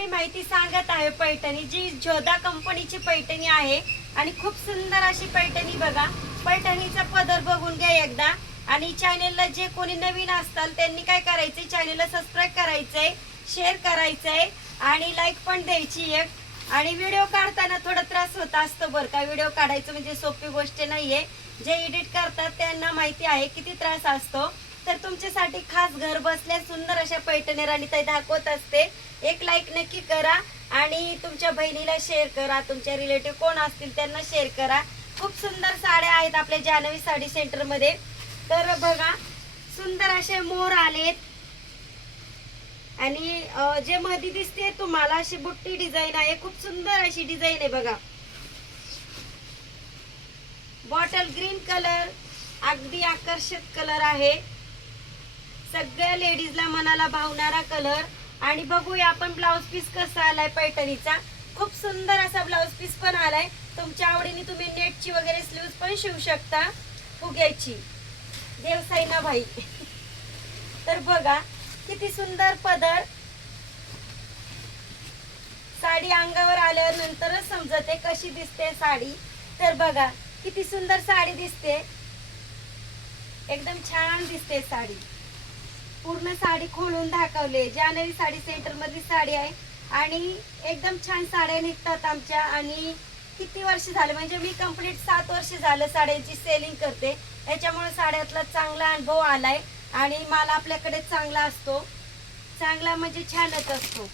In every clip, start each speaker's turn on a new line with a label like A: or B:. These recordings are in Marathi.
A: मी माहिती सांगत आहे पैठणी जी जोधा कंपनीची पैठणी आहे. आणि खूप सुंदर अशी पैठणी बघा. पैठणीचा पदर बघून घ्या एकदा. आणि चॅनेलला जे कोणी नवीन असतात त्यांनी काय करायचंय? चॅनेलला सबस्क्राईब करायचंय शेअर करायचंय. आणि लाईक पण द्यायची एक. आणि व्हिडिओ काढताना थोडा त्रास होत असतो बरं का. व्हिडिओ काढायचं म्हणजे सोपी गोष्ट नाहीये. जे एडिट करतात त्यांना माहिती आहे किती त्रास असतो. तर तुमच्यासाठी खास घर बसल्या सुंदर अशा पैठणी राणीताई दाखवत असते. एक लाईक नक्की करा आणि तुमच्या बहिणीला शेअर करा. तुमच्या रिलेटिव्ह कोण असतील त्यांना शेअर करा. खूप सुंदर साड्या आहेत आपल्या जानवी साडी सेंटरमध्ये तर बघा सुंदर असे मोर आलेत. आणि जे मध्ये दिसते तुम्हाला अशी बुट्टी डिझाईन आहे. खूप सुंदर अशी डिझाईन आहे बघा. बॉटल ग्रीन कलर अगदी आकर्षक कलर आहे. सगळ्या लेडीजला मनाला भावणारा कलर. आणि बघूया आपण ब्लाऊज पीस कसा आलाय पैठणीचा. खूप सुंदर असा ब्लाऊज पीस पण आलाय. तुमच्या आवडीने तुम्ही नेटची वगैरे स्लीव्ह पण शिवू शकता. फुग्याची. देवसाईना भाई. तर बघा किती सुंदर पदर. साडी अंगावर आल्यानंतरच समजते कशी दिसते साडी. तर बघा किती सुंदर साडी दिसते. एकदम छान दिसते साडी. पूर्ण साडी खोलून दाखवले. जानवी साडी सेंटर मधली साडी आहे. आणि एकदम छान साड्या निघतात आमच्या. आणि किती वर्ष झाले? म्हणजे मी कंप्लीट सात वर्ष झालं साड्यांची सेलिंग करते. त्याच्यामुळे साड्यातला चांगला अनुभव आलाय. आणि माल आपल्याकडे चांगला असतो. चांगला म्हणजे छानच असतो.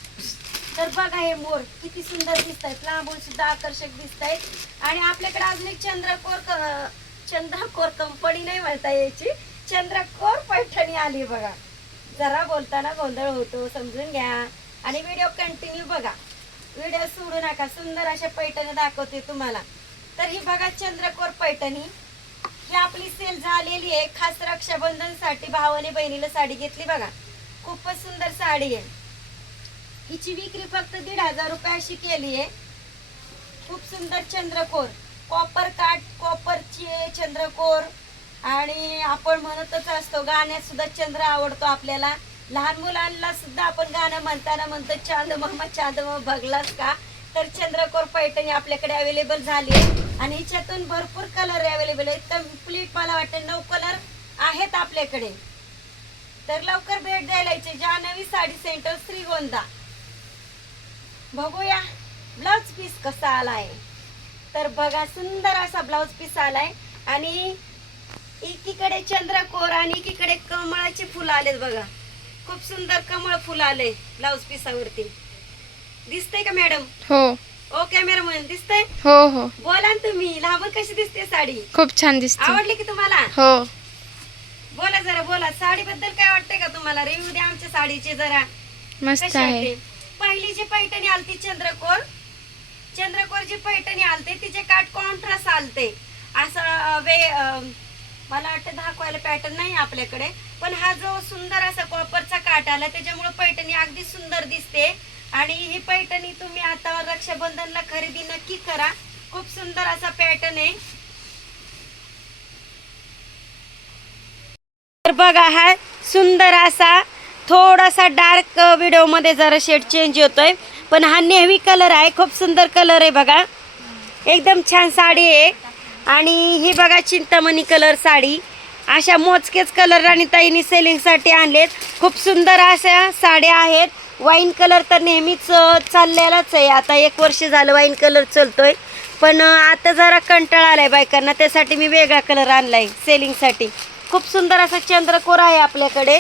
A: तर बघा हे मोर किती सुंदर दिसत आहेत लांबून सुद्धा आकर्षक दिसत आहेत आणि आपल्याकडे अजून एक चंद्रकोर चंद्रकोर कंपनी नाही म्हणता यायची. चंद्रकोर पैठणी आली बघा. जरा बोलताना गोंधळ होतो समजून घ्या. आणि व्हिडिओ कंटिन्यू बघा. व्हिडिओ सोडू नका. सुंदर अशा पैठणी दाखवते तुम्हाला. तर ही बघा चंद्रकोर पैठणी. ही आपली सेल झालेली आहे. खास रक्षाबंधनसाठी भावाने बहिणीला साडी घेतली बघा. खूपच सुंदर साडी आहे. हिची विक्री फक्त दीड हजार रुपये अशी केली आहे. खूप सुंदर चंद्रकोर. कॉपर काट कॉपरची चंद्रकोर. आणि आपण म्हणतच असतो गाण्यात सुद्धा चंद्र आवडतो आपल्याला. लहान मुलांना सुद्धा आपण गाणं म्हणताना म्हणतो चांद मामा चांद मामा बघलास का? तर चंद्रकोर पैठणी आपल्याकडे अवेलेबल झाली आहे. आणि हिच्यातून भरपूर कलर अवेलेबल आहेत. कंप्लीट मला वाटतं नऊ कलर आहेत आपल्याकडे. तर लवकर भेट द्यायला यायचे. जानवी साडी सेंटर श्रीगोंदा. बघूया ब्लाउज पीस कसा आलाय. तर बघा सुंदर असा ब्लाउज पीस आलाय. आणि एकीकडे चंद्रकोर आणि एकीकडे कमळाचे फुलं आलेत बघा. खूप सुंदर कमळ फुल आलंय ब्लाउज पिसावरती दिसतंय का मॅडम?
B: हो.
A: ओ कॅमेरामन दिसतंय?
B: हो हो.
A: बोला ना तुम्ही लांबून कशी दिसते साडी?
B: खूप छान दिसते.
A: आवडली की तुम्हाला?
B: हो.
A: बोला जरा बोला. साडी बद्दल काय वाटतंय का तुम्हाला? रिव्ह्यू द्या आमच्या साडीचे जरा.
B: मस्त
A: कशी
B: आहे.
A: वाटते? पहिली जी पैठणी आलती चंद्रकोर चंद्रकोर जी पैठणी आलते तिचे काट कॉन्ट्रास्ट आलते. असं अं, वे अं, मला वाटतं दाखवायला पॅटर्न नाही आपल्याकडे. पण हा जो सुंदर असा कॉपरचा काट आला त्याच्यामुळे पैठणी अगदी सुंदर दिसते. आणि ही पैठणी तुम्ही आता रक्षाबंधनला खरेदी नक्की करा. खूप सुंदर असा पॅटर्न आहे. तर बघा हा सुंदर असा थोडासा डार्क व्हिडिओमध्ये जरा शेड चेंज होतोय. पण हा नेहमी कलर आहे खूप सुंदर कलर आहे बघा. एकदम छान साडी आहे. आणि ही बघा चिंतामणी कलर साडी. अशा मोजकेच कलर राणीताईंनी सेलिंगसाठी आणलेत. खूप सुंदर अशा साड्या आहेत. वाईन कलर तर नेहमीच चाललेलाच आहे. आता एक वर्ष झालं वाईन कलर चलतोय. पण आता जरा कंटाळा आलाय बायकांना. त्यासाठी मी वेगळा कलर आणलाय सेलिंगसाठी खूप सुंदर असा चंद्रकोर आहे आपल्याकडे.